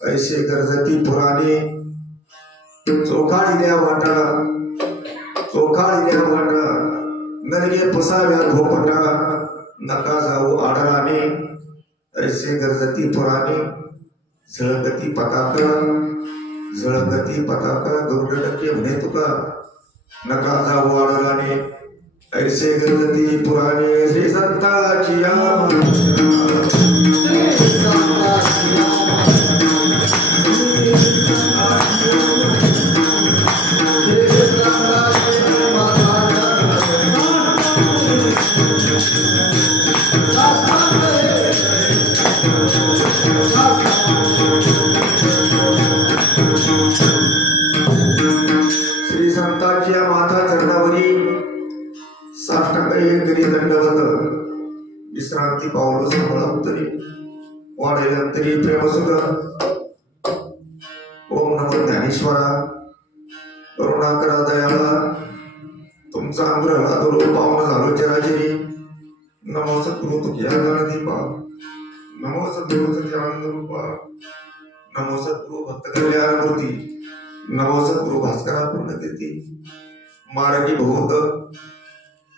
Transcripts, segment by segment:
ऐसे गरजती पुराणे चोखा दिल्या वाटा नरगे पुसाव्या घोपटा नका जाऊ आडराने ऐसे गरजती पुराणे झळकती पताका दुर्डके म्हणे तुका नका जाऊ आडराने ऐसे गरजती पुराणे श्री संताची श्री संतांच्या माथा चरणावरी साष्टांग करी दंडवत विश्रांती पावलो संभळांतरी वाढेलंतरी प्रेमसुख ओम नमो ज्ञानेश्वरा करुणाकरा दयाळा तुमचा अनुग्रह लादलो पावन झालो चराचरी नमो सद्गुरु तुझ्या गणदीपा नमो सद्गुरु तुझ्या आनंदरूपा नमो सद्गुरु भक्त कल्याण मूर्ती नमो सद्गुरु भास्करा पूर्णकीर्ती मार्गी भगवत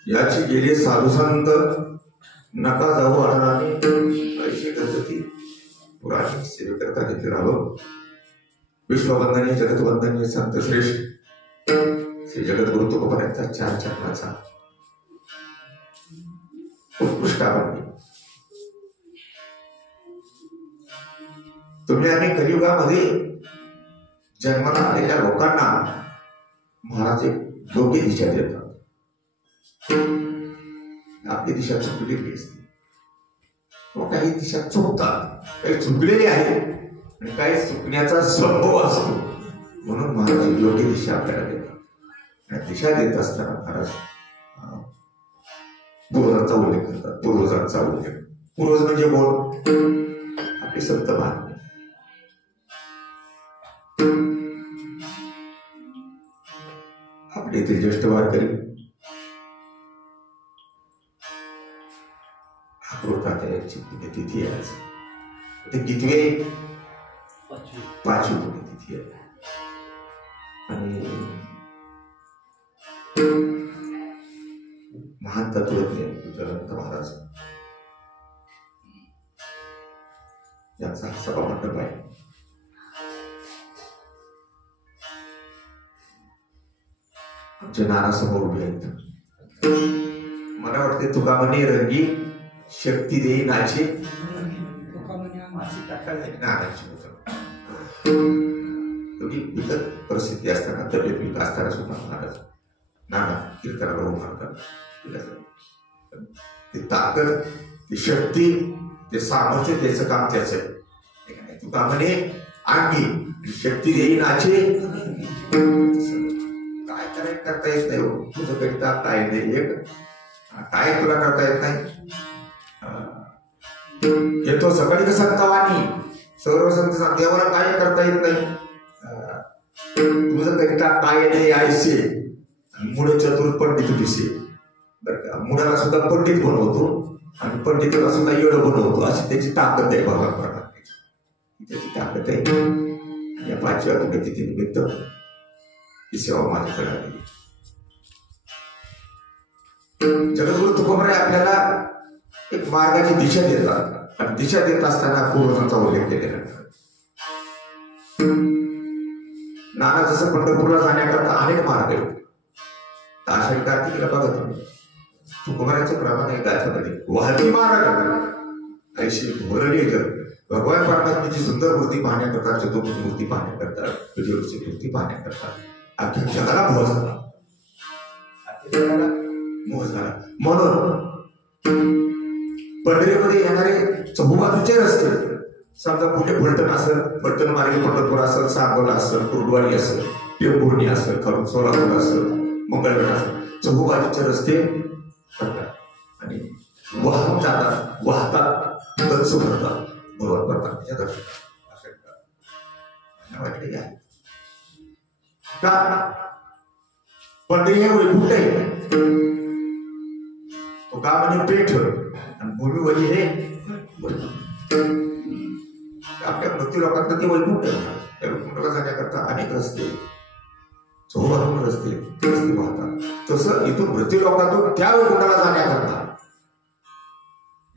याची गेले साधू संत नका जाऊ आडराने ऐशी गरजती पुराणी सेवेकरता घेतले राहावं विश्ववंदनीय जगतवंदनीय संत श्रेष्ठ श्री जगद्गुरु तुकोबांचा 4 चरणाचा उत्कृष्ट आवडली तुम्ही आणि कलियुगामध्ये जन्माला आलेल्या लोकांना महाराज एक योग्य दिशा देतात आपली दिशा चुकलेली असते, काही दिशा चुकतात, काही चुकलेली आहे आणि काही चुकण्याचा संभव असतो. म्हणून महाराज योग्य दिशा आपल्याला देतात आणि दिशा देत असताना महाराज पूर्वजांचा उल्लेख करतात. पूर्वजांचा उल्लेख, पूर्वज म्हणजे कोण? आपले संत महात्मे. आपले येथील ज्येष्ठ वारकरी यांची पुण्यतिथी आहे आज. ते कितवे? 5वी पुण्यतिथी आहे. आणि महान तत्वज्ञ पूज्यानंद महाराज यांचा सभा मंडप आहे. आमचे नाना समोर उभे आहेत. मला वाटते तुका म्हणे रंगी शक्ती देई नाची परिस्थिती असताना, तब्येत विक असताना सुद्धा महाराज नाना कीर्तनाला उभा मारतात. ती ताकद, ती शक्ती, ते सामर्थ्य, त्याचं काम त्याच आहे. तुका म्हणे अंगी शक्ती देई नाचे. काय करता येत नाही, तुझं करिता काय नाही, काय तुला करता येत नाही. येतो सकाळी का संतवानी, सर्व संत देवाला काय करता येत नाही. तुझं करिता काय नाही आयसे. मुळ चतुर पंडित दिसे. बरं का, मुळाला सुद्धा पंडित बनवतो आणि पंडिताला सुद्धा येड बनवतो, अशी त्याची ताकद आहे भगवान. त्याची ताकद आहे. या 5व्या पुण्यतिथी निमित्त ही सेवा माझ्याकडे आली. जगद्गुरु तुकोबराय आपल्याला एक मार्गाची दिशा देतात आणि दिशा देत असताना पूर्वजांचा उल्लेख केलेला. नाना जसं पंढरपूरला जाण्याकरता अनेक मार्ग आहेत. आषाढी कार्तिकीला बघा तुम्ही, तुकोबरायचं प्रमाण आहे गाथामध्ये वाहती मार्ग ऐशी भोरडी जग. भगवान परमात्म्याची सुंदर मूर्ती पाहण्याकरता, चतुर्मुख मूर्ती पाहण्याकरता, विजयची मूर्ती पाहण्याकरता अख्ख्या जगाला मोह झाला. मोह झाला. म्हणून पंढरीमध्ये येणारे चहूबाजूचे रस्ते, समजा पुणे फलटण असेल, फलटण मार्गे पंढरपूर असेल, सांगोला असेल, कुर्डवाडी असेल, टेंभुर्णी असेल, खरून सोलापूर असेल, मंगळवेढा असेल, चहूबाजूचे रस्ते करतात आणि वाहून जातात, वाहतात, गंज भरतात, भगवान परमात्म्याच्या दर्शनात. असं वाटले का पंढरी हे वैकुंठ आहे. तो का म्हणजे पेठ आणि भूमीवरी हे आपल्या मृत्यू लोकांना ते वैकुंठ आहे. त्या वैकुंठाला जाण्याकरता अनेक रस्ते, चहूबाजूने रस्ते वाहतात. तसं इथून मृत्यू लोकांतून त्या वैकुंठाला जाण्याकरता,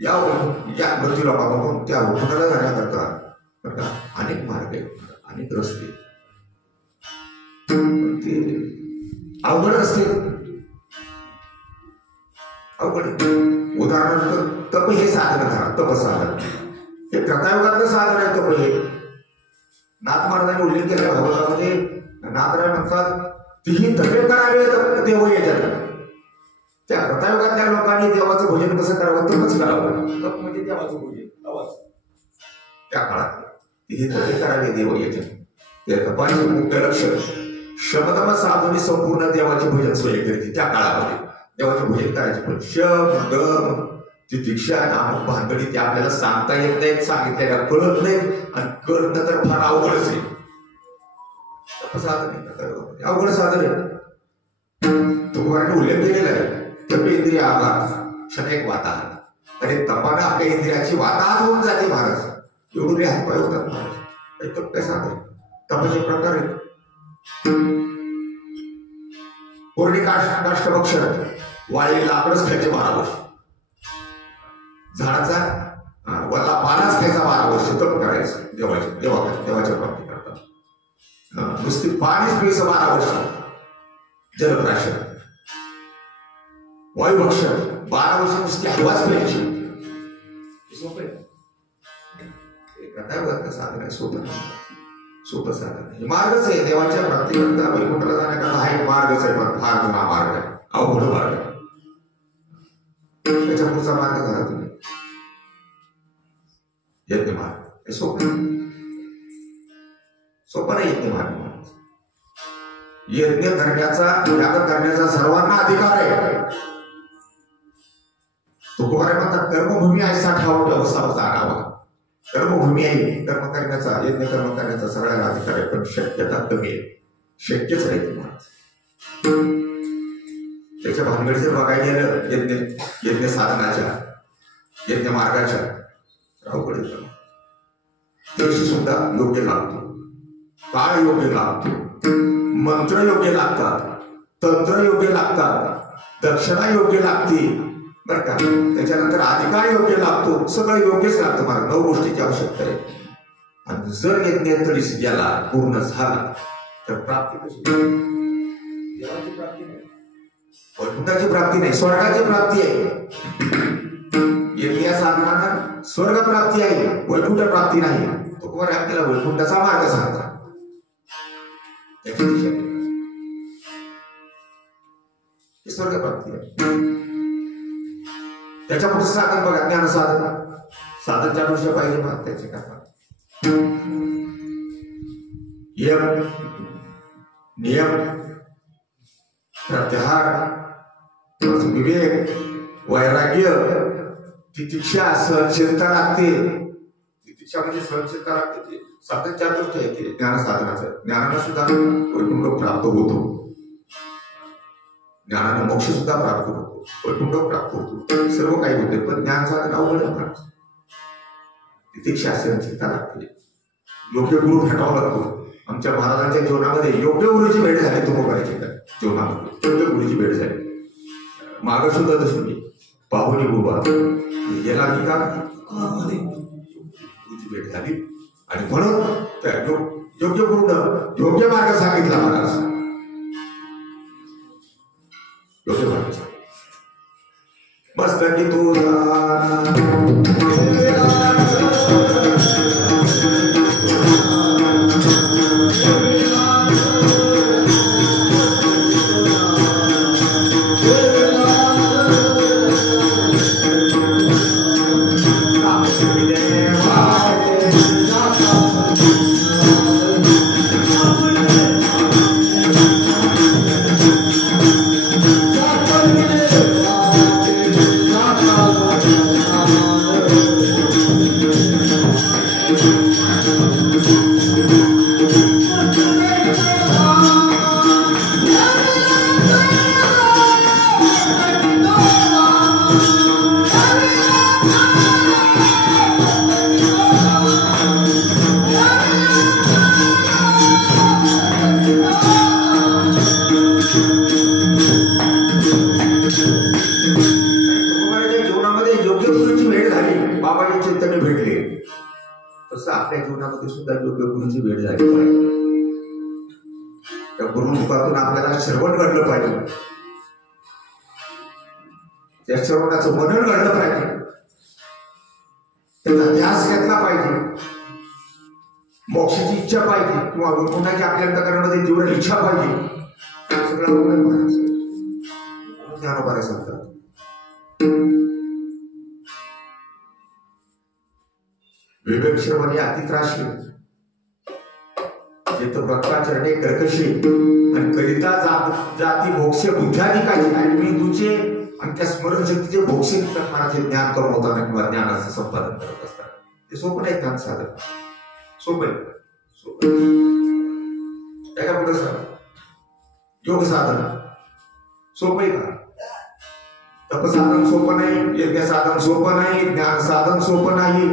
या मृत्यू लोकांमधून त्या वैकुंठाला जाण्याकरता अनेक मार्ग आहेत, अनेक रस्ते. ते अवघड असते, अवघड. उदाहरणार्थ तप हे साधन धरा, तपसाधन हे त्रतायुगातलं साधन आहे. तप हे नाथ महाराजांनी उल्लेख केला भागवतामध्ये. नाथराय म्हणतात तीही तपे करावे देव येतात. त्या त्रतायुगातल्या लोकांनी देवाचं भोजन कसं करावं, तपच करावं. तप म्हणजे देवाचं भोजन, आवाज. त्या काळात तीही तपे करावे देव येतात. त्या तपाचे मुख्य लक्ष शमदम साधूने संपूर्ण देवाचे भोजन सोय करते. त्या काळामध्ये देवाचे भोजन करायचे, पण शम दम ती दीक्षा नामक भानगडी ते आपल्याला सांगता येत नाहीत, सांगितलेल्या कळत नाही आणि करणं तर फार अवघडच आहे. साधन अवघड साधन आहे. तुकोबाराने उल्लेख केलेला आहे. तपेंद्रिय आघात शनेक वाताहत. आणि तपाने आपल्या इंद्रियाची वाताहत होऊन जाते महाराज. एवढे हातपाय होतात महाराज. तप काय साधन, तपाचे प्रकार आहेत. पूर्णी काष्टभक्षण, वाळी लाकडच खायचे 12 वर्ष. झाडाचा वल्ला पालाच खायचा 12 वर्ष. तप करायचं देवाच्या प्राप्ती करतात. नुसती पाणीच प्यायचं 12 वर्ष. जलप्राशन, वायुभक्षण 12 वर्ष नुसती हवाच प्यायची. साधन आहे, सोपं साधन आहे. मार्गच आहे देवाच्या प्राप्तीकरता, वैकुंठाला जाण्याकरता हा एक मार्गच आहे, पण फार जुना मार्ग आहे, अवघड मार्ग आहे. त्याच्या पुढचा मार्ग करा तुम्ही यज्ञ मार्ग. हे सोपं नाही यज्ञ मार्ग. यज्ञ करण्याचा याग करण्याचा सर्वांना अधिकार आहे. तुकोबाराय म्हणतात कर्मभूमी ऐसा ठाव व्यवस्था जाणावा. कर्मभूमी आहे, कर्म करण्याचा यज्ञ कर्म करण्याचा सगळ्यांना अधिकार आहे, पण शक्यता कमी आहे. शक्यच नाही तुम्हाला. त्याच्या भानगड जर बघायला गेलं यज्ञ साधनाच्या यज्ञ मार्गाच्या अवघड दिवशी सुद्धा योग्य लागतो, काळ योग्य लागतो, मंत्र योग्य लागतात, तंत्र योग्य लागतात, दक्षिणा योग्य लागते बरं का. त्याच्यानंतर अधिकार योग्य लागतो, सगळं योग्यच लागतं. मला 9 गोष्टीची आवश्यकता आहे. आणि जर यज्ञ तळीस गेला, पूर्ण झाला, तर प्राप्ती कशी? देवाची प्राप्ती नाही, वैकुंठाची प्राप्ती नाही, स्वर्गाची प्राप्ती आहे. यज्ञ साधनानं स्वर्ग प्राप्ती आहे, वैकुंठ प्राप्ती नाही. तुकोबाराय आपल्याला वैकुंठाचा मार्ग सांगतात. स्वर्ग प्राप्ती आहे. त्याच्या पुढचं साधन बघा, ज्ञान साधन. साधन 4 वर्ष पाहिजे मग त्याचे काय यम नियम प्रत्याहार विवेक वैराग्य तितिक्षा सहनशीलता लागते. तितिक्षा म्हणजे सहनशीलता लागते. साधन 4 गोष्टी आहेत ते ज्ञान साधनाचं. ज्ञानानं सुद्धा वैकुंठ प्राप्त होतो, ज्ञानानं मोक्ष सुद्धा प्राप्त होतो, वैकुंठ प्राप्त होतो, सर्व काही होते. पण ज्ञान साधन अवघड आहे. तितिक्षा सहनशीलता लागते, योग्य गुरु भेटावा लागतो. आमच्या महाराजांच्या जीवनामध्ये योग्य गुरुची भेट झाली. तुकोबारायच्या जीवनामध्ये योग्य गुरुची भेट झाली. माग सुद्धा दशमी पाहुणी उभा गेला की का गुरुची भेट झाली. आणि म्हणून त्या योग्य गुरुनं योग्य मार्ग सांगितला. महाराज योग्य मार्ग मस्त की आपल्या जीवनामध्ये सुद्धा योग्य गुरुची भेट झाली पाहिजे. त्या गुरुमुखातून आपल्याला श्रवण घडलं पाहिजे, त्या श्रवणाचं मनन घडलं पाहिजे, त्याचा ध्यास घेतला पाहिजे, मोक्षाची इच्छा पाहिजे किंवा वैकुंठाची आपल्या अंतःकरणामध्ये तीव्र इच्छा पाहिजे. सगळं ज्ञानोबाराय सांगतात. विवेक श्रवणे अतित्राशी जेथ भक्ताचरणे कर्कशी आणि करिता जाती भोक्ष बुद्ध्याधिकाची आणि मी तुझे आणि त्या स्मरणशक्तीचे भोक्ष महाराज ज्ञान कमवताना किंवा ज्ञानाचं संपादन करत असतात. ते सोपं नाही ज्ञान साधन. सोपं त्याच्या पुढे योग साधन सोपं आहे का? तपसाधन सोपं नाही, यज्ञ साधन सोपं नाही, ज्ञान साधन सोपं नाही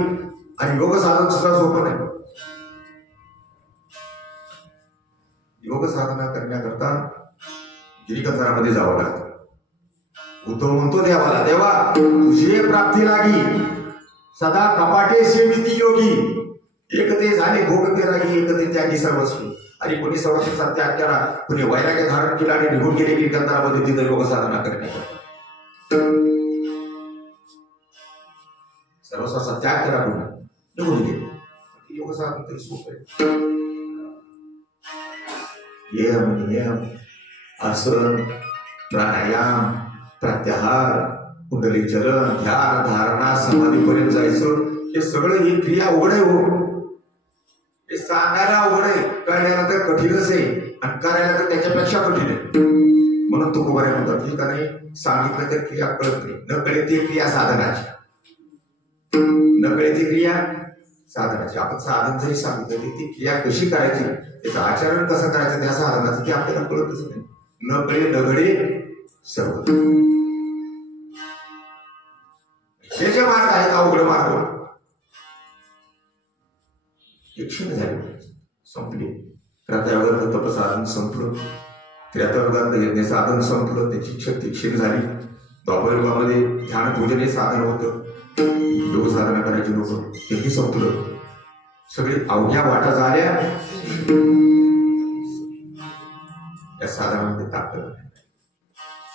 आणि योग साधन सुद्धा सोपं नाही. योग साधना करण्याकरता गिरिकंदरामध्ये जावं लागतं. उद्धव म्हणतो देवाला, देवा तुझे प्राप्ती लागी सदा कपाटे सेविती योगी एकते झाले भोगते रागी एकते त्यागी सर्वस्वी. आणि कोणी सर्वस्वीचा त्याग केला, कोणी वैराग्य धारण केला आणि निघून गेले गिरिकंदरामध्ये तिथे योग साधना करण्याकरता. सर्वस्वाचा त्याग केला कोणी निघून गेले. योग साधन तरी सोपं आहे. यम नियम आसन प्राणायाम प्रत्याहार कुंडली चलन, ध्यान, धारणा, समाधीपर्यंत जायचं, हे सगळं ही क्रिया उघड आहे हो. हे सांगायला उघड आहे, करण्याला तर कठीणच आहे आणि करायला तर त्याच्यापेक्षा कठीण आहे. म्हणून तुकोबाने म्हणतात की का नाही, सांगितलं तर क्रिया कळत नाही. न कळे ती क्रिया साधनाची, न कळे ती क्रिया साधनाची. आपण साधन जरी सांगितलं की ती क्रिया कशी करायची, त्याचं आचरण कसं करायचं त्या साधनाचं, ते आपल्याला कळतच नाही. न कळे न घडे सर्व. हे जे मार्ग आहेत अवघड मार्ग, क्षीण झाले, संपले. त्रतायुगात तपसाधन संपलं, त्रेतायुगात यज्ञ साधन संपलं, त्याची शक्ती क्षीण झाली. द्वापरयुगामध्ये ध्यान पूजन हे साधन होतं, योग साधना करायची लोक, तेही संपलं. सगळी अवघ्या वाटा झाल्या. या साधनामध्ये ताकद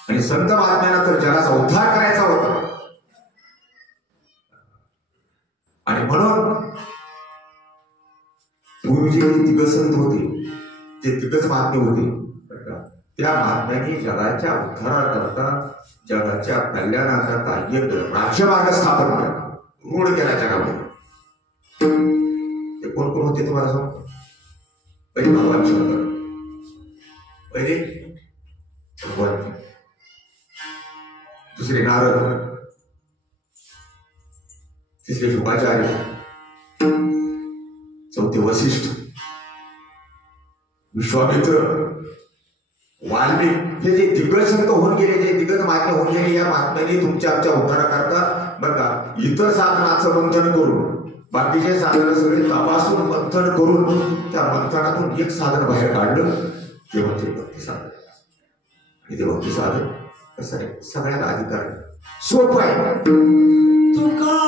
आणि संत महात्म्यांना तर जगाचा उद्धार करायचा होता. आणि म्हणून पूर्वी जे दिग्गज होते, जे दिग्गज महात्मे होते, त्या महात्म्यांनी जगाच्या उद्धाराकरता, जगाच्या कल्याणाकरता एक राज्यमार्ग स्थापन केला, रूढ केला जगामध्ये. ते कोण कोण होते तुम्हाला सांगतो. पहिले भगवान शंकर, पहिले भगवान, दुसरे नारद, तिसरे शुकाचार्य, चौथे वशिष्ठ, विश्वामित्र, वाल्मिक. हे जे दिग्गज संत होऊन गेले, जे दिग्गज महात्मे होऊन गेले, या महात्म्यांनी तुमच्या आमच्या उद्धाराकरता बघा इतर साधनाचं मंथन करून, बाकीचे साधन सगळे तपासून मंथन करून, त्या मंथनातून एक साधन बाहेर काढलं, ते म्हणजे भक्ती साधन. आणि ते भक्ती साधन कसं आहे, सगळ्यात अधिकार सोपं आहे. तुका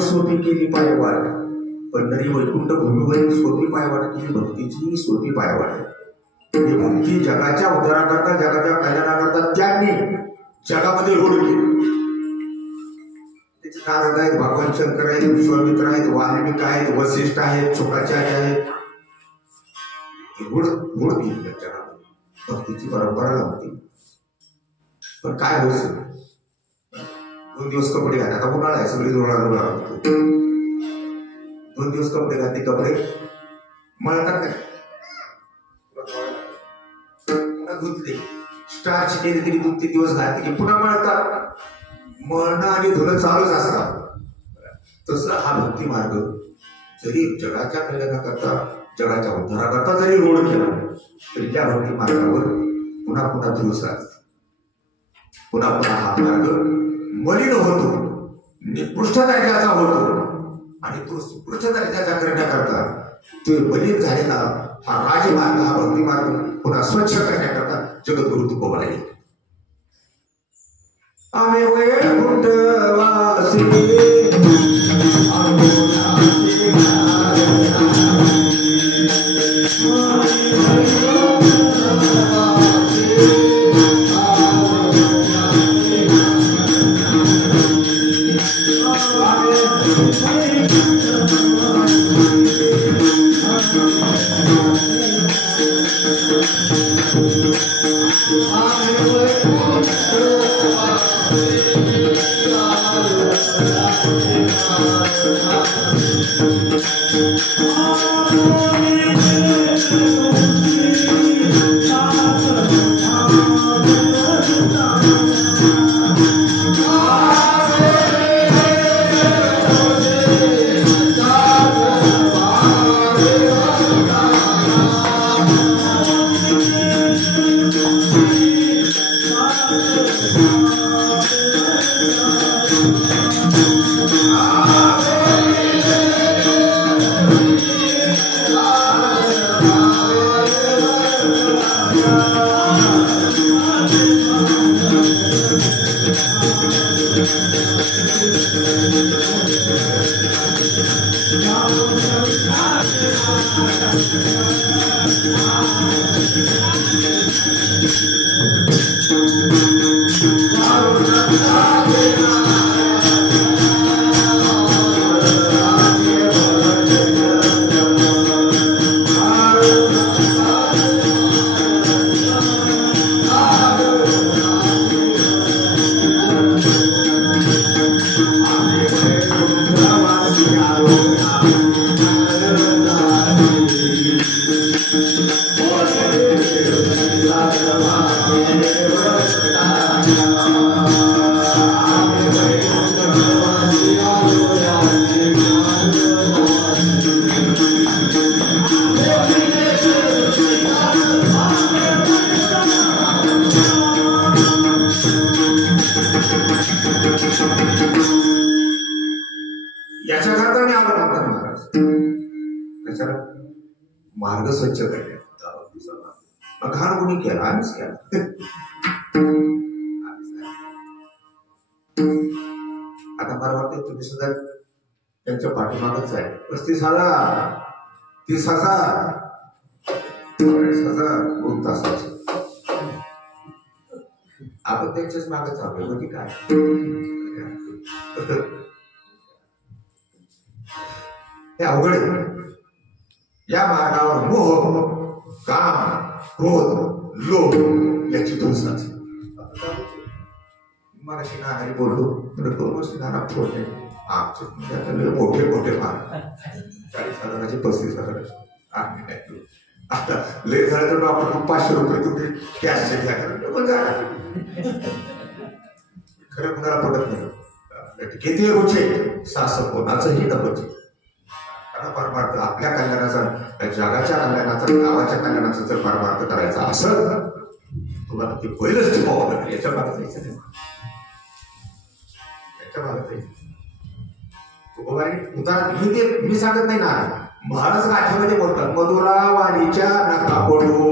सोपी गेली पाया, पंढरी वैकुंठ भूमीवरील सोपी पायवाट ही भक्तीची सोपी पायवाट. ही भक्ती जगाच्या उद्धाराकरता, जगाच्या कल्याणाकरता त्यांनी जगामध्ये रूढ केली. नारद आहेत, भगवान शंकर आहेत, विश्वामित्र आहेत, वाल्मिक आहेत, वसिष्ठ आहेत, शुक्राचार्य आहेत. गुड गुड घेतलं जगात भक्तीची परंपरा लावते. पण काय होईल 2 दिवस कपडे घाला. आता उन्हाळा आहे, सगळी जोडा 2 दिवस कपडे घातले, कपडे मळतात काय धुतले, स्टार्च केली तरी 2-3 दिवस घातले की पुन्हा मळतात. मळणं आणि धुणं चालूच असतात. तसं हा भक्ती मार्ग जरी जगाच्या कल्याणाकरता, जगाच्या उद्धाराकरता जरी रोड केला तरी त्या भक्ती मार्गावर पुन्हा पुन्हा दिवस पुन्हा पुन्हा हा मार्ग मलिन होतो, निकृष्ट दर्जाचा होतो. आणि तो सुकृष्ट दर्जाचा करण्याकरता तो मलिन झालेला हा राजमार्ग, हा भक्ती मार्ग पुन्हा स्वच्छ करण्याकरता जगद्गुरु तुकोबाराय. आम्ही वैकुंठवासी मार्ग स्वच्छ करण्यात घाण कोणी केला? आम्हीच केला. आता मला वाटतं तुम्ही सुद्धा त्यांच्या पाठीमागच आहे. 35,000 30,000 40,000 2 तासाचे आपण त्यांच्याच मागच आहोत. म्हणजे काय हे अवघड आहे. या मार्गावर मोह, काम, क्रोध, लोभ याची धुळसाच. मगाशी नानारी बोललो, 2 वर्ष नाना फोडले आमचे मोठे मोठे मार्ग 40,000चे 35,000 आता लेट झालं तर डॉक्टर 500 रुपये तुम्ही कॅशचे घ्या खरं कुणाला पडत नाही. किती रुचे सास कोणाचंही नकोचे. परमार्थ आपल्या कल्याणाचा, जगाच्या कल्याणाचा, गावाच्या कल्याणाचा जर परमार्थ करायचा असं तुला ते पहिलंच टिपावं लागेल. याच्या भागात जायचं नाही. याच्या भागात जायचं उदाहरण मी सांगत नाही ना. महाराज गाठ्यामध्ये बोलतात मधुरा वाणीच्या नका पडू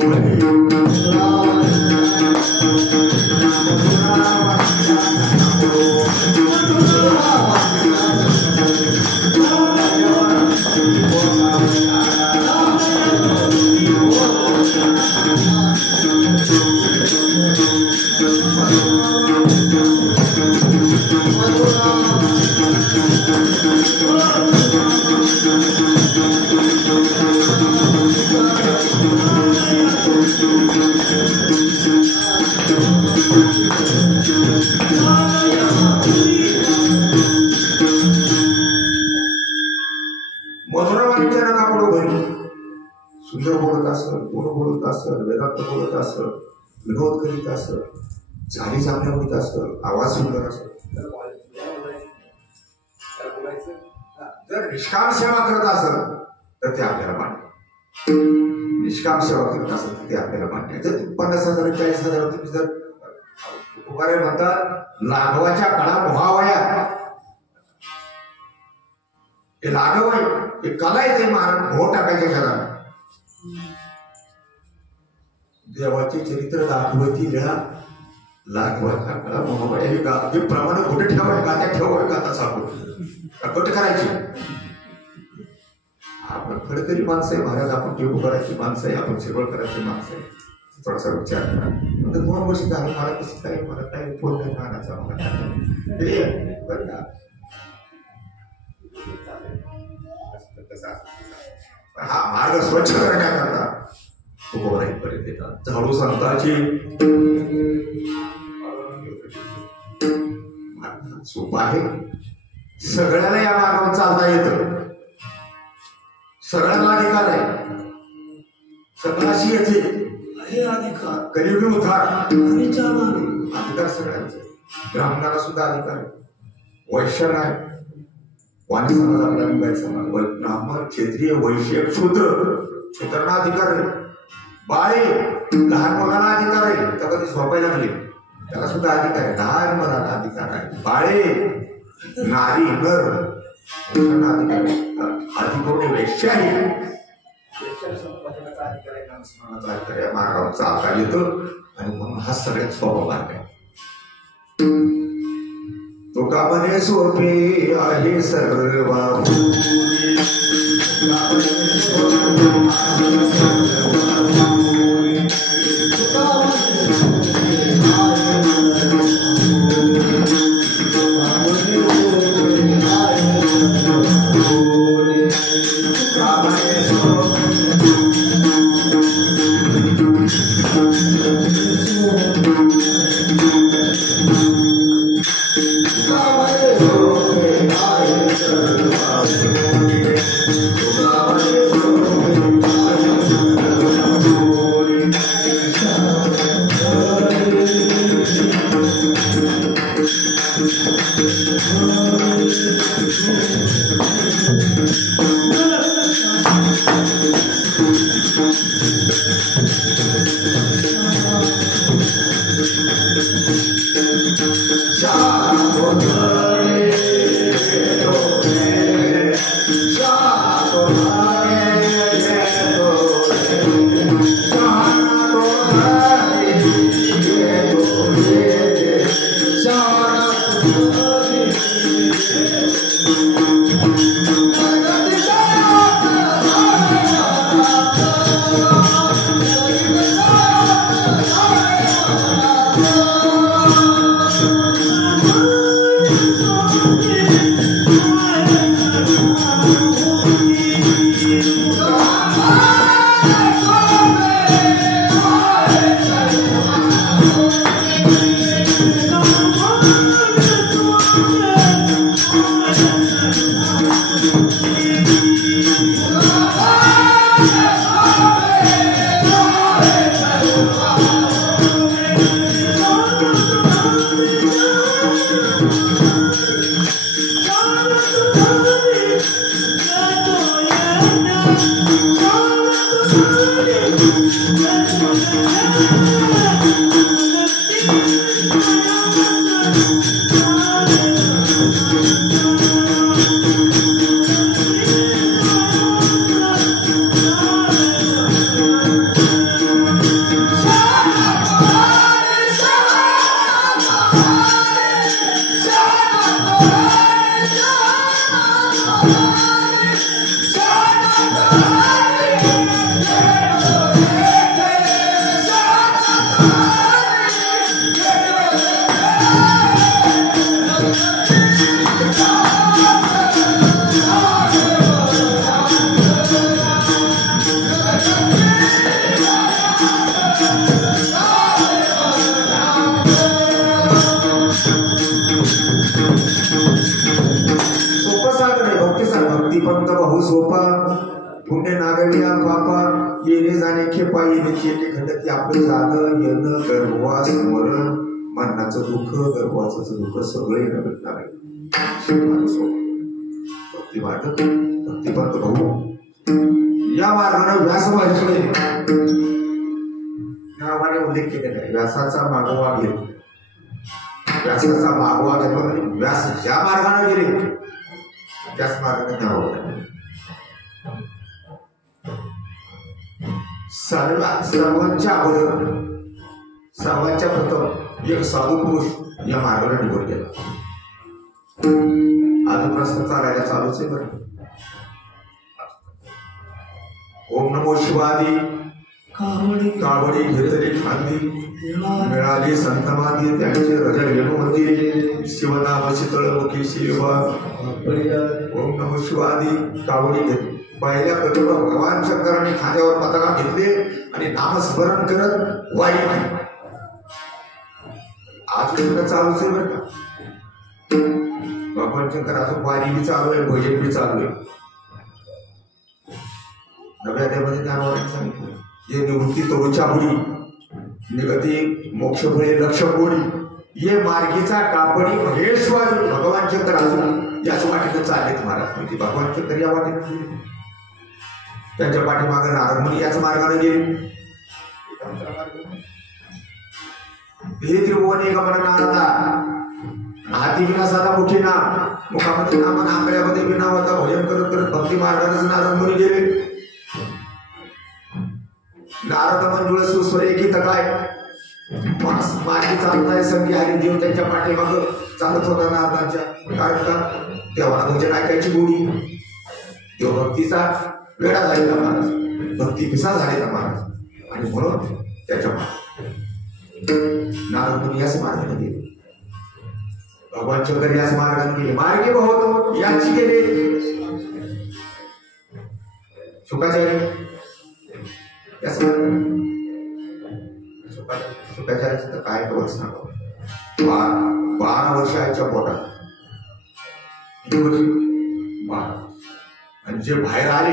सुंदर बोलत असल, गुण बोलत असल, वेदांत बोलत असल, विनोद करीत असल, झाली चांगल्या होत असल, आवाज सुंदर असल, जर निष्काम सेवा करत असल तर ते आपल्याला मान्य. निष्काम सेवा करत असेल तर ते आपल्याला मान्य. जर 50,000 40,000 तुम्ही जर तुकाराम म्हणतात लाघवाच्या कळा मोहावया, हे लाघव आहे, हे कला आहे, ते महाराज मोह टाकायचे जगाला. देवाचे चरित्र दाखवती लाघवाच्या कळा मोहावया, हे प्रमाण कुठे ठेवाय, गात्या ठेवाय, गाता सापड कट करायची. आपण खडकरी माणसं आहे महाराज, आपण टेबू करायची माणसं आहे, आपण शिरवळ करायची माणसं आहे. थोडासा विचार करा. 2 वर्ष झालं मला कसं काय, मला काय फोन नाही मानायचा, मला हा मार्ग स्वच्छ करण्याकरता पर्यंत येतात. झाडू संताची सोप आहे. सगळ्याला या मार्गावर चालता येतं, सगळ्यांना अधिकार आहे, सगळ्याशी येते हे अधिकार. कलियुगी उद्धार अधिकार सगळ्यांचे. ब्राह्मणाला सुद्धा अधिकार आहे, वैश्याला आहे, वाणी समाज आपला लिंगायत समाज, ब्राह्मण, क्षत्रिय, वैश्य, शूद्रांना अधिकार आहे. बाळे लहान मुलांना अधिकार आहे, तर कधी झोपायला लागले त्याला सुद्धा अधिकार आहे. लहान मुलांना अधिकार आहे. बाळे, नारी, नर अधिकार आहे. अधिकार वैश्य आहे, मार्गावर चालता येतं. आणि म्हणून हा सगळ्यात सोपा मार्ग आहे. तुका म्हणे सोपे आहे सर्व, येणे जाणे खेपा येण्याची एके खंडती आपलं जाणं येणं गर्भवा स्मरण मरणाचं दुःख गर्भवाचं दुःख सगळे भेटणार आहे. भक्ती मार्ग भक्तिपंत भाऊ या मार्गाने व्यास वाचले नावाने उल्लेख केलेला आहे. व्यासाचा मागोवा घेत व्यासाचा मागोवा घेतला आणि व्यास ज्या मार्गाने गेले त्याच मार्गाने न्यावं. सर्वांच्या अगोदर सर्वांच्या प्रथम एक साधू पुरुष या मार्गाने निवड केला. आज प्रश्न चालायला चालूच आहे बरं. ओम नमो शिवादी कावडी घेतली खांदी मिळाली संतमादी त्यांचे हृदय वेणूमध्ये शिवनाम शीतळमुखी शिवा. ओम नमो शिवादी कावडी घेतली. पहिल्या कटोरा भगवान शंकरांनी खांद्यावर पताका घेतले आणि नामस्मरण करत वाई मांडली. आज चालूच आहे बरं का. भगवान शंकर अजून वारी बी चालू आहे भजन बी चालू आहे. नव्या देवाने ज्ञानवारांनी सांगितलं ये निवृत्ती तरुच्या बुडी निगती मोक्ष फळे लक्ष कोडी ये मार्गीचा कापडी महेश्वर. भगवान शंकर अजून याच वाटेनं चाललेत महाराज. म्हणजे भगवान शंकर या वाटेनं त्यांच्या पाठीमागे नारद मुनी याच मार्गाने गेले. हे त्रिभुवने गमन नारदा हाती विना साधा मुठी ना मुखामध्ये नामन आंगळ्यामध्ये विना होता भजन करत करत भक्ती मार्गानेच नारद मुनी गेले. नारद मंजुळ सुस्वर एकीत काय मार्गी चालताय संगी हरिदेव त्यांच्या पाठीमाग चालत होता नारदांच्या. काय होता देवाला भजन ऐकायची गोडी. देवभक्तीचा वेळा झालेला महाराज भक्ती पिसा झालेला महाराज आणि म्हणून त्याच्या नारद मुनी याच मार्गाने गेले. भगवान शंकर याच मार्गाने गेले. मार्गे बहुत याची गेले. शुकाचार्य याच शुकाचार्याचं तर काय वर्ष सांगा. 12 वर्षाच्या पोटात किती वर्ष 12. आणि जे बाहेर आले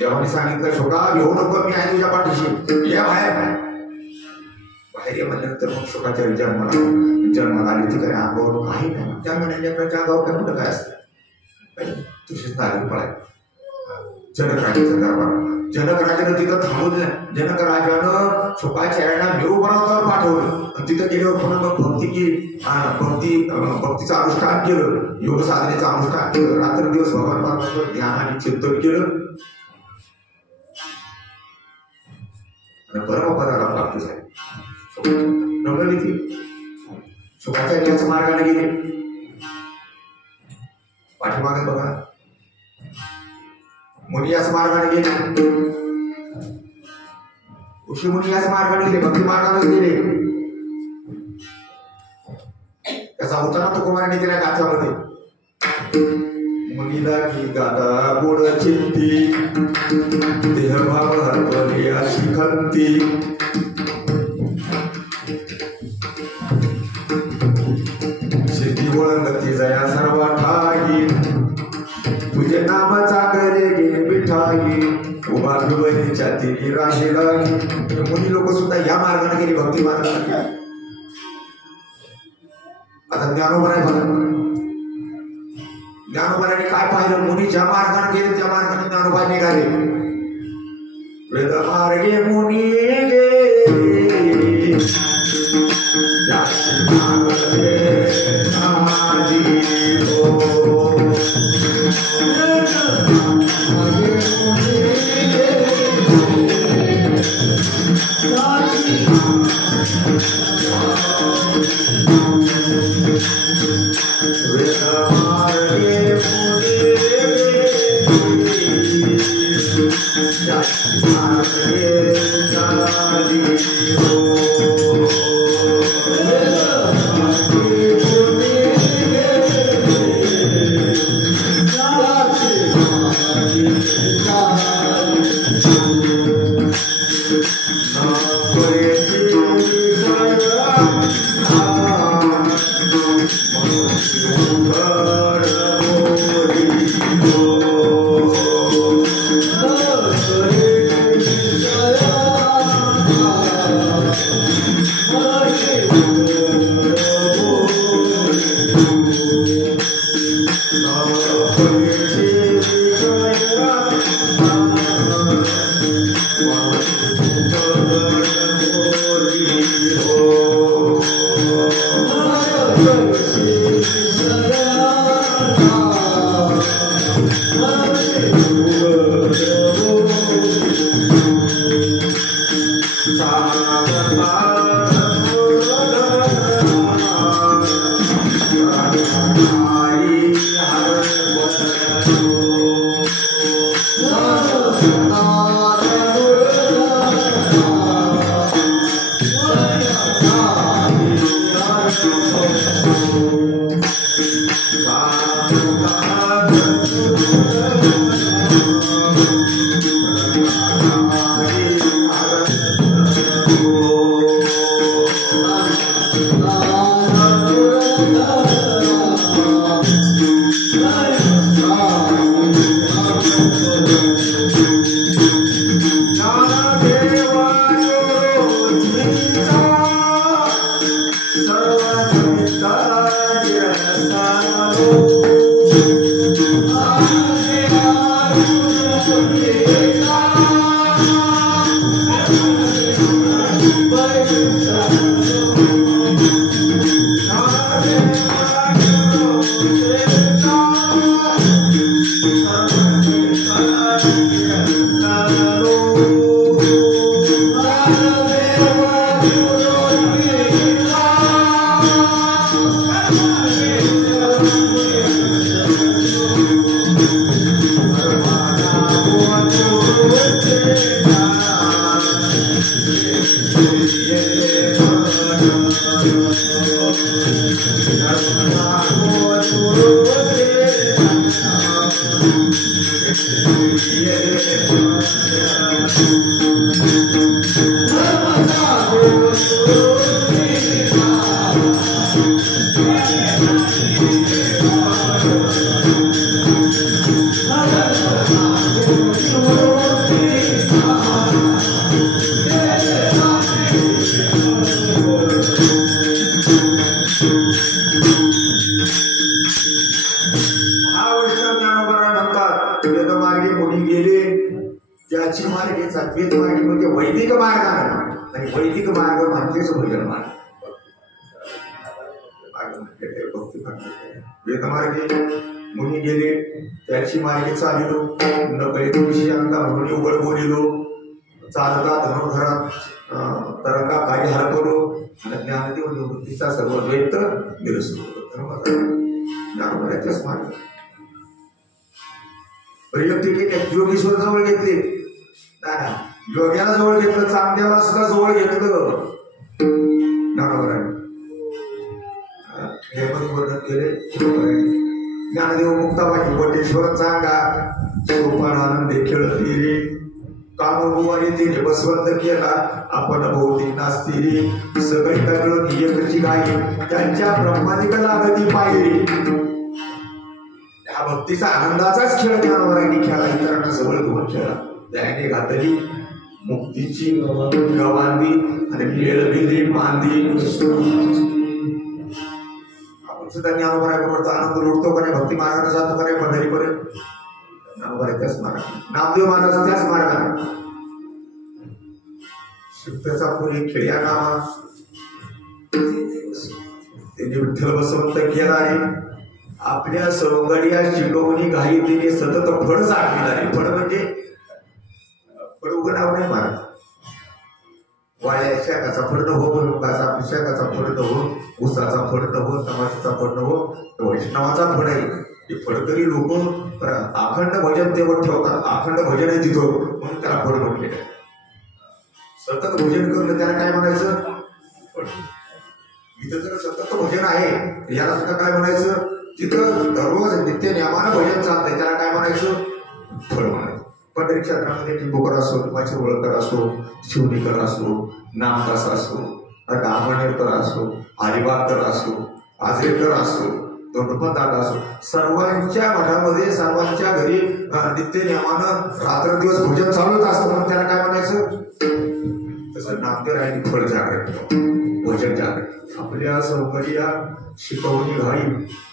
तेव्हा सांगितलं शोका घेऊ नको मी आहे तुझ्या पाठीशी या बाहेर. बाहेर ये म्हणल्यानंतर मग शोकाचार्य जन्माला आले ते काय अंगावर काही नाही. जन्मण्याच्या अंगावर काय कुठं काय असतं तुझीच नारळ पळाय. जनकराजाचा दरबार जनकराजानं तिथं थांबवलं. जनकराजानं शोकाचार्यांना मेरुपर्वतावर पाठवलं आणि तिथं गेल्यावर पुन्हा मग भक्तीचं अनुष्ठान केलं. योग साधनेचं अनुष्ठान केलं. रात्र दिवस भगवान परमेश्वर ध्यान आणि चिंतन केलं आणि परमपदाला प्राप्त झाले. नवल ती शुकाचार्याच मार्गाने गेले. पाठीमागे बघा मुनी याच मार्गाने गेले. ऋषी मुनी याच मार्गाने गेले. भक्ती मार्गाने गेले. त्याचा उतारा तो कुमाराने दिला गाथामध्ये. मुनीला की गाता गोड चिंती देहभाव हरपली अशी खंती. शेती वळंगती जया सर्व ठाई तुझे नामाचा करे गे पिठाई उभा विवरीच्या तिरी राहिला. मुनी लोक सुद्धा या मार्गाने गेली भक्ती मार्गाने. आता ज्ञानोबा आहे बघा. ज्ञानोबाने काय पाहिलं मुनी ज्या मार्गाने गेले त्या मार्गाने ज्ञानोबा निघाले. वेद मार्गे मुनी गेले वैदिक मार्ग आहे आणि वैदिक मार्ग म्हणजेच भजन मार्ग. वेदमार्गे मुनी गेले त्याची मार्गे चालिलो न कळितो विषयांका म्हणून उघड बोलिलो चालता धनुर्धरात तरंगा काही हरपलो आणि ज्ञानदेव निवृत्तीचा सर्व द्वैत निरसलो. ज्ञानोबाच्याच मार्ग योगेश्वर जवळ घेतले योग्याला जवळ घेतलं चांगदेवाला सुद्धा जवळ घेतलं. हे पण वर्णन केले. ज्ञानदेव मुक्ताबाई वटेश्वर चांगा सोपान आनंदे खेळती कामोवारी तिने बसवंत केला आपण भौतिक नास्ती सगळी कळून एकची गाई त्यांच्या ब्रह्मादिक लागती पाहिली. त्या भक्तीचा आनंदाचाच खेळ ज्ञानोबाईंनी खेळला इतरांना जवळ घेऊन खेळला. त्याने घातली मुक्तीची गवांदी आणि मेळबिली मांदी. आपण सुद्धा ज्ञानोबाईबरोबर आनंद लुटतो का नाही, भक्ती मार्गाने जातो का नाही पंढरीपर्यंत. ज्ञानोबाई त्याच मार्गाने, नामदेव महाराज त्याच मार्गाने. शिफ्टचा पुरी खेळ्या नामा त्यांनी विठ्ठल बसवंत केला रे. आपल्या सवंगडिया शिकवणी घाई तिने सतत फळ साठविणारे. फळ म्हणजे फळ उघडाव नाही मारत. वाळ्या शाखाचा फळ न हो, मुगाचा शाखाचा फळ न हो, ऊसाचा फळ न हो, तमाशाचा फळ न हो, वैष्णवाचा फळ आहे. हे फळकरी लोक अखंड भजन तेवढ ठेवतात. अखंड भजन आहे तिथं म्हणून त्याला फळ म्हटले. सतत भजन करणं त्याला काय म्हणायचं? इथं जर सतत भजन आहे याला सुद्धा काय म्हणायचं? तिथं दररोज नित्य नियमानं भजन चालतंय त्याला काय म्हणायचं? फळ म्हणायचं. पंढरी क्षेत्रामध्ये टिंबोकर असो, तुपाचे वळकर असो, शिवणीकर असो, नामदास असो, गामणेरकर असो, हरिबागकर असो, आजरेकर असो, दोंडपंताट असो, सर्वांच्या मठामध्ये सर्वांच्या घरी नित्य नियमानं रात्रदिवस भजन चालूच असतं म्हणून त्याला काय म्हणायचं? तसं नामदेवरायांनी फळ जागृत भजन जागृत. आपल्या सौकर्या शिकवणी घाई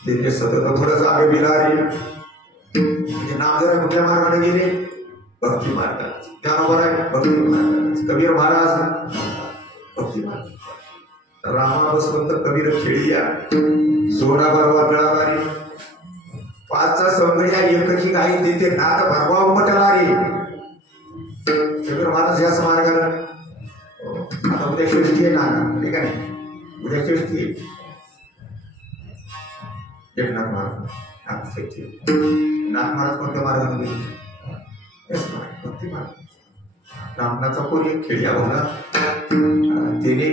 तिने सतत फळ जागे बिलारी. म्हणजे नामदेवराय कुठल्या मार्गाने गेले? भक्ती मार्गाने. ज्ञानोबाराय भक्ती मार्गाने. कबीर महाराज भक्ती मार्ग. रामा बसवंत कबीर खेळिया सोना बरवा मिळावारी. पाचचा सौंदर्या एकची गाई तिथे नाथ भरवा उमटणारी. कबीर महाराज याच मार्गाने. आता उद्या षष्ठी आहे ना, ठीक आहे, उद्या षष्ठी आहे. एकनाथ महाराज नाथ महाराज कोणत्या मार्गाने गेले? भक्ती मार्ग. रामनाथचा पूर्वी खेड्या भागा त्याने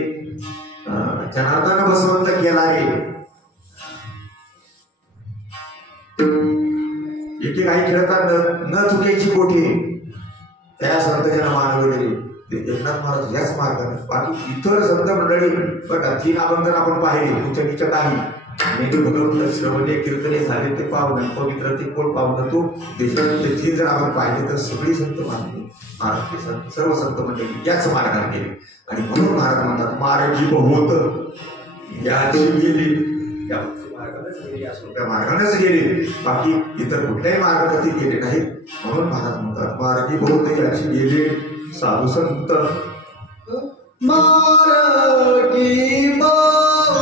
जनार्दन बसवंत केला आहे. एके काही खेळतात न चुकायची कोठी त्या संत जन मानवले एकनाथ महाराज याच मार्गाने. बाकी इतर संत मंडळी बघा 3 अभंगन आपण पाहिले उच्चनीच काही भगवंत श्रवणे कीर्तने झाले ते पावन पवित्र ते कोण पावन तो देशातले जर आपण पाहिले तर सगळी संत मानले महाराज सर्व संत मंडळी याच मार्गाने गेले. आणि म्हणून महाराज म्हणतात मार्गी बहुत याची गेली, त्या मार्गानेच गेले, बाकी इतर कुठल्याही मार्गाने ते गेले नाहीत. म्हणून महाराज म्हणतात मार्गी बहुत याची गेले साधू संत मार्गी बहुत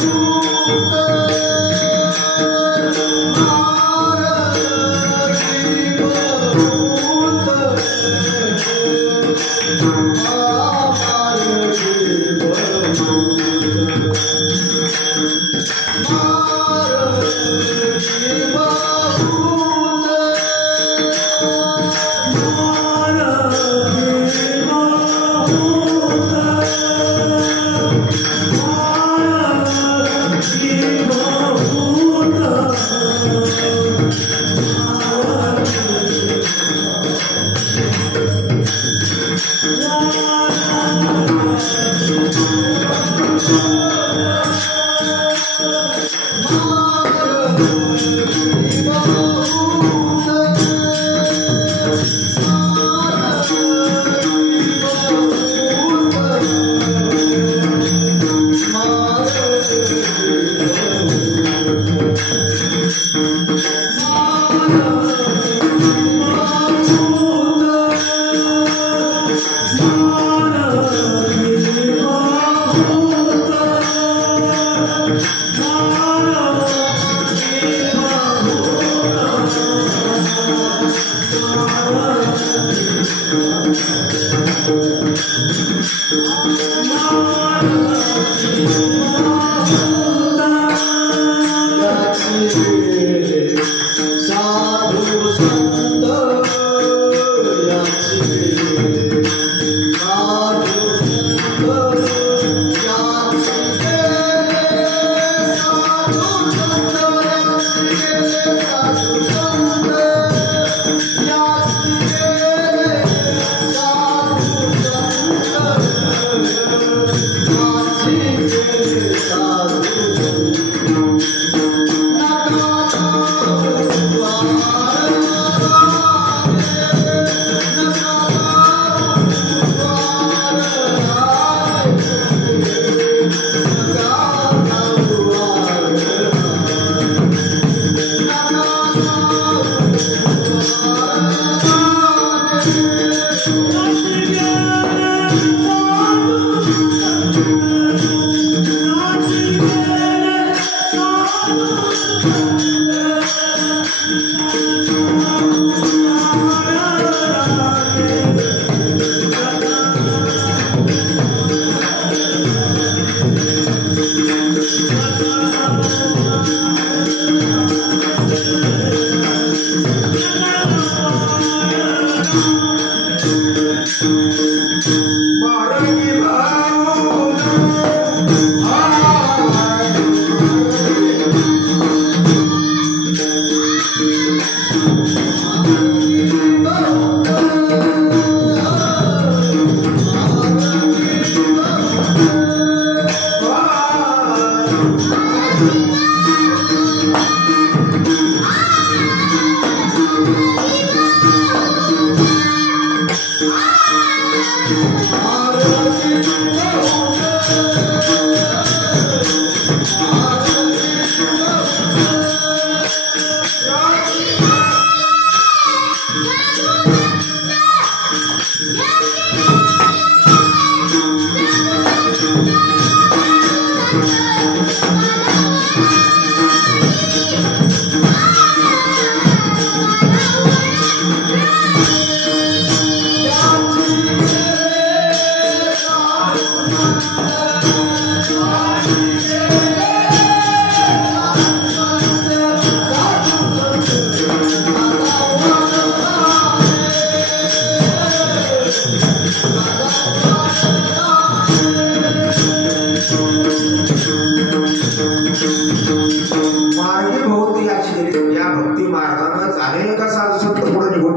मार्गी भोवती याची गेली. या भक्ती मार्गानंच अनेक साधू संत पुढे निघून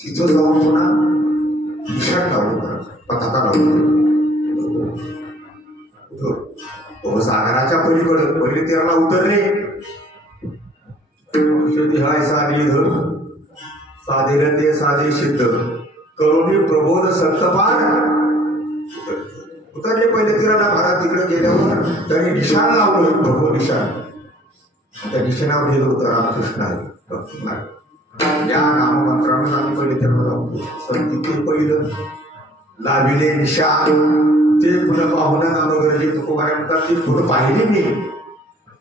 तिथं जाऊन पुन्हा निशाण लावलं करायचं, पताका लावलं. सागराच्या पलीकडे पहिले तेरला उतरले. औषधी हाय साधी साधे ते साधे सिद्ध करुणी प्रबोध संतपान उतरले. पहिले तिराला भारत तिकडे गेल्यावर त्यांनी निशाण लावलं, भगव निशाण. त्या निशाणावर लिहिलं होतं रामकृष्ण आहे भक्ती मार्ग. या नाममंत्रानं आम्ही पहिले त्यांना लावतो. पण तिथे पहिलं लाविले निशाण ते पुन्हा पाहुणं नामं गरजे तुकोबारा म्हणतात. ती पुढं पाहिली मी.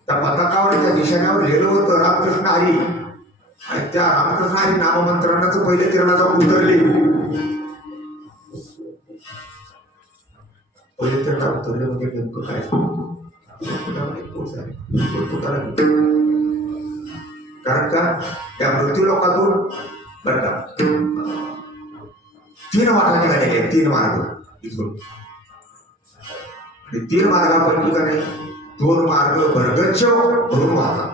त्या पताकावर त्या निशाण्यावर लिहिलं होतं रामकृष्ण हरी. आणि त्या रामकृष्ण हरी नाममंत्रांनाच पहिले तिरणा जाऊन उतरले. पहिले तिरणा उतरले म्हणजे नेमकं काय कारण का त्या मृत्यू लोकातून बरं का 3 मार्गाने गेलेले, 3 मार्ग इथून. 3 मार्गापैकी का नाही 2 मार्ग भरगच्च भरून वाहतात.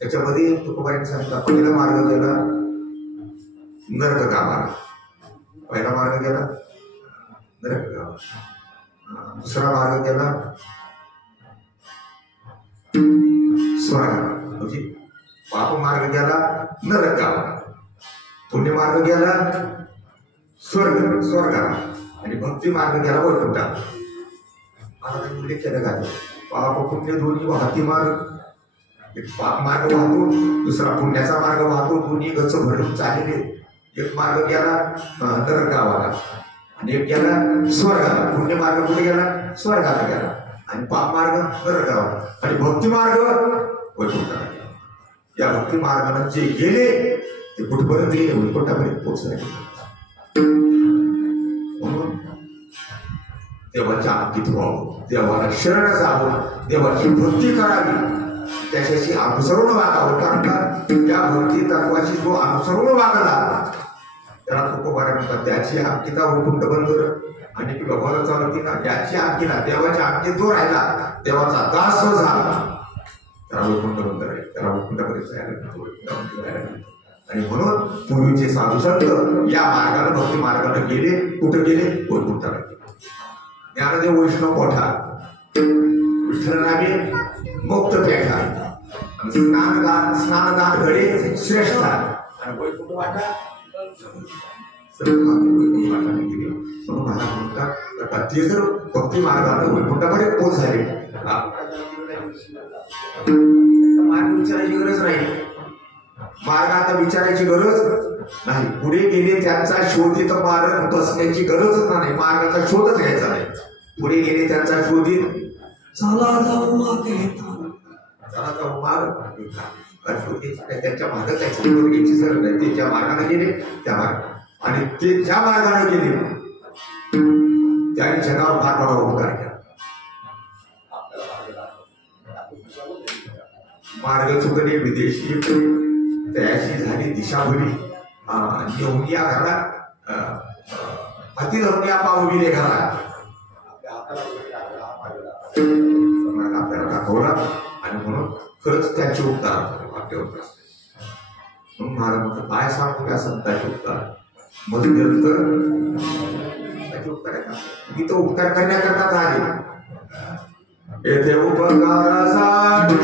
त्याच्यामध्ये तुकोबारांनी सांगितलं पहिला मार्ग गेला नरक गावाला. पहिला मार्ग गेला नरक गावाला. दुसरा मार्ग गेला स्वर्गाला. म्हणजे पाप मार्ग गेला नरक गावाला, पुण्य मार्ग गेला स्वर्गाला आणि भक्ती मार्ग गेला वैकुंठाला. महाराजांनी उल्लेख केला का पाप पुण्य दोन्ही वाहती मार्ग. एक पाप मार्ग वाहतो, दुसरा पुण्याचा मार्ग वाहतो. दोन्ही गच भरून चाललेले. एक मार्ग गेला नरक गावाला आणि एक गेला स्वर्गाला. पुण्य मार्ग कुठे गेला स्वर्गाला गेला आणि पाप मार्ग नरक गावाला आणि भक्ती मार्ग वैकुंठाला. या भक्ती मार्गाने जे गेले ते कुठपर्यंत गेले वैकुंठापर्यंत पोहोचले. म्हणून देवाच्या अंकित व्हावं, देवाला शरण जावं, देवाची भक्ती करावी, त्याच्याशी अनुसरून वागावं. कारण का त्या भक्ती तत्वाची जो अनुसरून वागला त्याला तुकोबारा म्हणतात त्याची अंकिता वैकुंठ बंधुर आणि भगवान चालू की ना त्याची अंकिता देवाच्या अंकित जो राहिला देवाचा दास जो झाला त्याला वैकुंठ बंधर आहे. त्याला वैकुंठापर्यंत जायला. आणि म्हणून पूर्वीचे साधू संत या मार्गाने भक्ती मार्गाने गेले. कुठे गेले वैकुंठाला गेले. ज्ञानदेव वैष्णव मोठा, विठ्ठलनामे मुक्त पेठा, स्नानदान घडे श्रेष्ठ आणि वैकुंठ वाटा म्हणून महाराज म्हणतात ते जर भक्ती मार्गाने वैकुंठापर्यंत पोहोचले मार्ग विचारायची गरज नाही. मार्ग आता विचारायची गरज नाही. पुढे गेले त्यांचा शोधित मार्ग बसण्याची गरजच नाही. मार्गाचा शोधच घ्यायचा नाही. पुढे गेले त्यांचा शोधित चला जाऊ मागे चला जाऊ मार्ग त्यांच्या मार्गात घ्यायची गरज नाही. ते ज्या मार्गाने गेले त्या मार्ग आणि ते ज्या मार्गाने गेले त्याने जगावर फार मोठा उपकार केला. मार्ग चुकले विदेशी त्याची झाली दिशाभुली येऊन या घरात हाती धरून या पाव गेले घरात आपल्याला दाखवला आणि म्हणून खरंच त्याचे उपकार आपल्यावर असते. म्हणून महाराज म्हणतात काय सांगतो त्या संतांचे उपकार मध्ये निरंतर त्याचे उपकार आहेत. मी तो उपकार करण्याकरता आले. येथे उपकारासाठी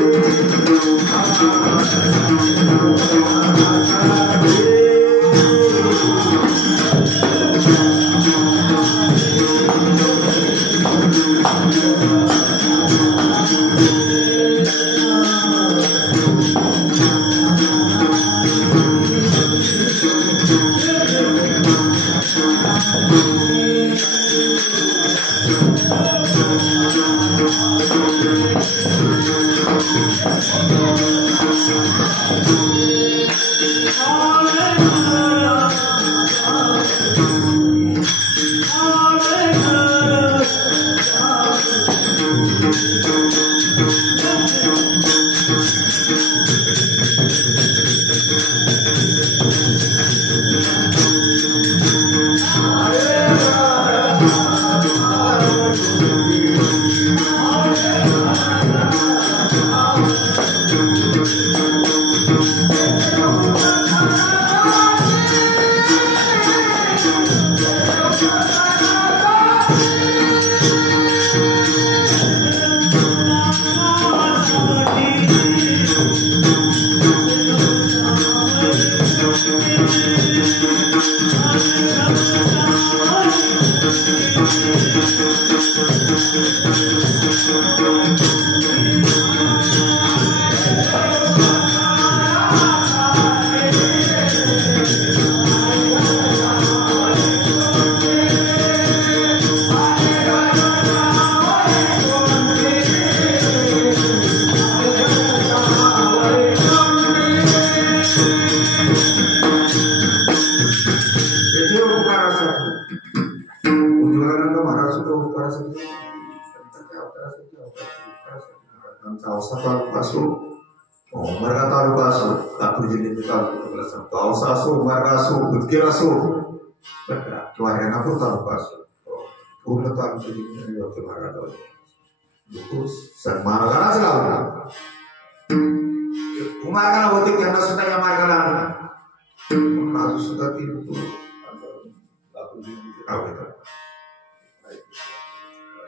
आमचा औसा तालुका असो, उमरगा तालुका असो, लातूर जिल्ह्याचे तालुका सांगतो, औसा असो, उमरगा असो, उदगीर असो किंवा रेणापूर तालुका असो, पूर्ण तालुका जिल्ह्याने मार्गाला मार्गालाच लावला. मार्गाला होते त्यांना सुद्धा या मार्गाला आणलं. अजून सुद्धा ती लोक लातूर जिल्ह्याचे नाव घेतात.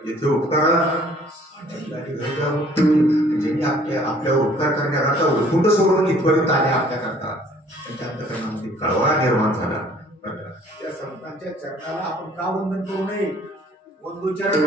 येथे उपकार ज्यांनी आपल्यावर उपकार करण्याकरता उठून सोडून इथपर्यंत आले आपल्याकरता, त्यांच्या अंतकरणामध्ये कळवळा निर्माण झाला. त्या संतांच्या चरणाला आपण का वंदन करू नये? वंदू चरण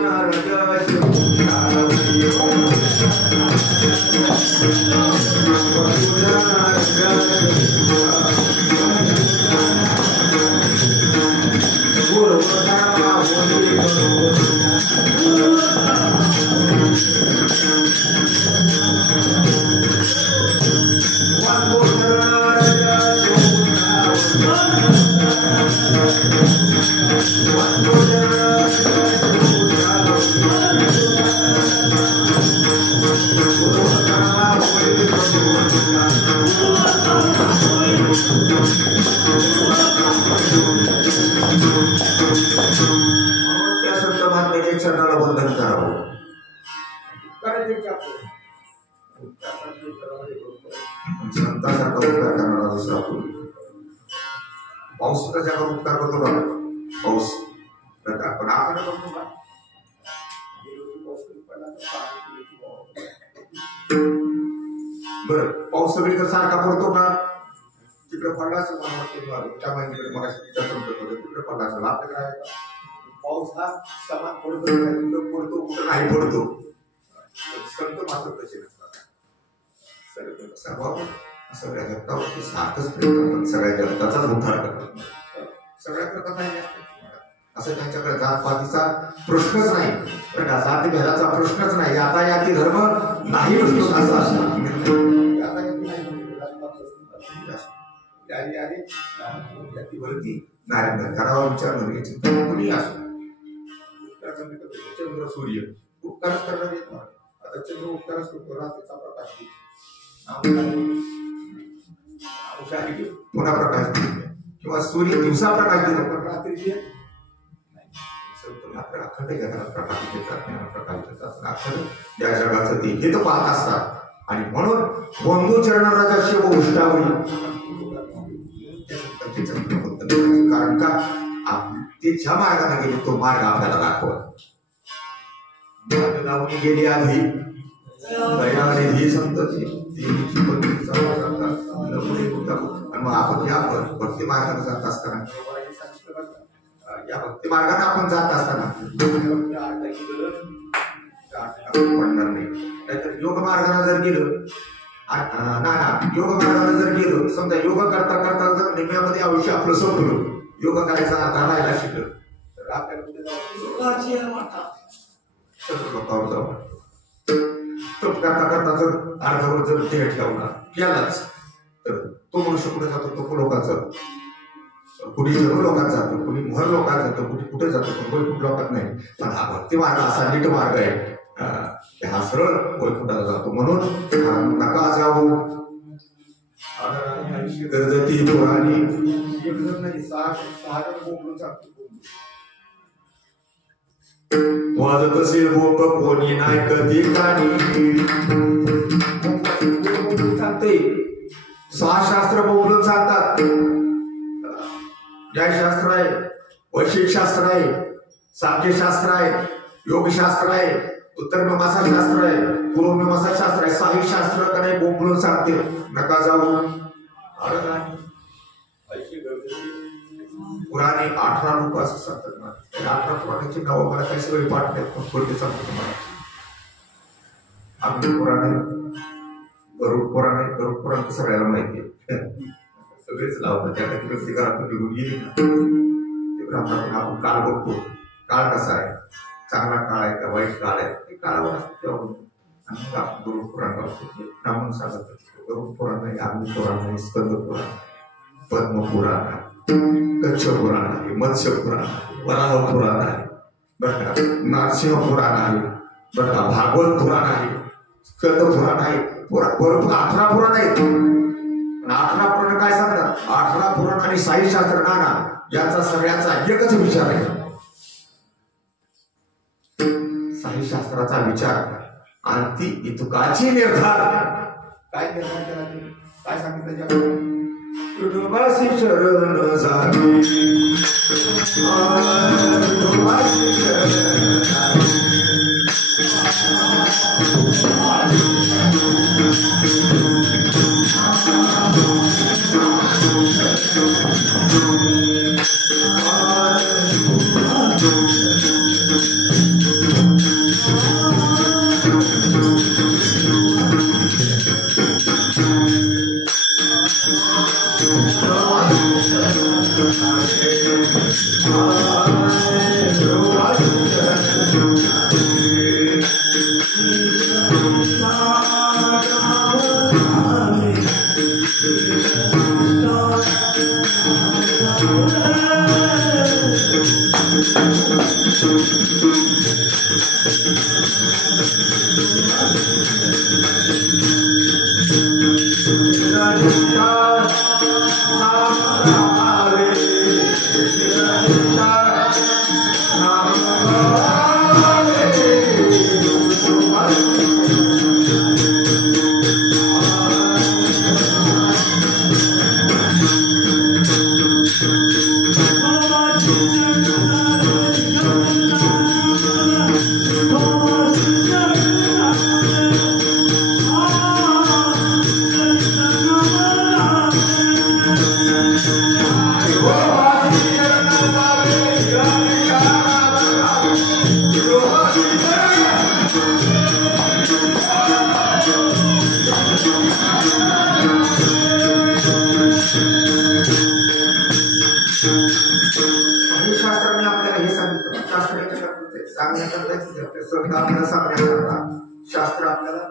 चरणाला वंदन करावं. संतांसारखा उपकार करणारा दुसरा कोणी? पाऊस सुद्धा ज्यावर उपकार करतो का? पाऊस पण आपण करतो का? बरं, पाऊस सगळीकडे सारखा पडतो का? तिकडे पडला असेल तिकडे पडला असेल. आपलं काय पाऊस हा समान पडतो, पडतो कुठं नाही पडतो. संत मात्र तसे नसतात. सगळ्या जगतावरती सारखंच प्रेम करतात, सगळ्या जगताचाच उद्धार करतात. सगळ्याकडे कथा असं त्यांच्याकडे जातपातीचा प्रश्नच नाही, जाती भेदाचा प्रश्नच नाही. आता याती धर्म नाही प्रश्न असा असणार. जातीवरती नारायण करावा विचार कोणी असो. चंद्र सूर्य उपकारच करण्यात येत नाही. आता चंद्र उपकारच करतो, रात्रीचा प्रकाश पुन्हा प्रकाश किंवा सूर्य दिवसा प्रकाश देतो, पण रात्री मात्र अखंड जगाला प्रकाश देतात, प्रकाश देतात. अखंड या जगाचं ते हे तर पाहत असतात. आणि म्हणून वंदू चरण राजा शिव उष्टावळी, कारण का ते ज्या मार्गाने गेले तो मार्ग आपल्याला दाखवत. मार्ग लावून गेली आधी दयानिधी संतती देवीची पत्नी आणि मग आपण या भक्ती मार्गाने जात असताना, या भक्ती मार्गाने आपण जात असताना पडणार नाही. नाहीतर योग मार्गाने जर गेलं योग मार्गाने जर गेलो, समजा योग करता करता जर निम्यामध्ये आयुष्य आपलं संपलं, योग करायचा आता राहायला शिकलं तर आपल्याला लोकांवर जाऊ. तप करता करता जर अर्धावर जर देह ठेवला केलाच तर तो मनुष्य कुठे जातो? तो लोकात जातो. कुणी सर्व लोकात जातो, कुणी मोहर लोकात जातो, कुठे कुठे जातो, पण वैकुंठ लोकात नाही. पण हा भक्ती मार्ग असा नीट मार्ग आहे, हा सरळ वैकुंठाला जातो. म्हणून नका जाऊ गरजती पुराणी वाजत असेल बोक कोणी नाही कधी काणी. सांगते 6 शास्त्र बोलून सांगतात. न्यायशास्त्र आहे, वैशिक शास्त्र आहे, सांख्यशास्त्र आहे, योगशास्त्र आहे, उत्तर मीमांसा शास्त्र आहे, पूर्व मीमांसा शास्त्र आहे. 6 शास्त्र कडे बोलून सांगते नका जाऊ. पुराणे 18 रूप असं सांगतात. 18 पुराणाची नावं मला काही सगळी पाठ नाही, पण थोडी सांगतो तुम्हाला. आपली पुराणे गरुड पुराण सगळ्याला माहिती आहे, सगळेच लावतात. त्या तिकडे घरात निघून गेली ना तिकडे आपण काळ बघतो. काळ कसा आहे, चांगला काळ आहे का वाईट काळ आहे, ते काळावर असतं तेव्हा बघतो. आणि मग आपण गरुड पुराण लावतो. ब्राह्मण सांगत गरुड पुराण आहे, अग्नी पुराण आहे, स्कंद पुराण, पद्म पुराण आहे, कच्छ पुराण आहे, मत्स्य पुराण आहे, वराह पुराण आहे, बरं का, नरसिंह पुराण आहे, बरं का, भागवत पुराण आहे, स्कंद पुराण आहे, परंतु 18 पुराण आहेत. 18 पुराण काय सांगतात? 18 पुराण आणि साई शास्त्र नाना याचा सगळ्याचा एकच विचार आहे. साई शास्त्राचा विचार आणि ती इतुकाची निर्धार. काय निर्धार केला ते? काय सांगितलं जगाला? विठोबासी शरण जागे, विठोबासी शरण जागे. शास्त्राने आपल्याला हे सांगितलं. शास्त्राच्या सांगण्याचा शास्त्र आपल्याला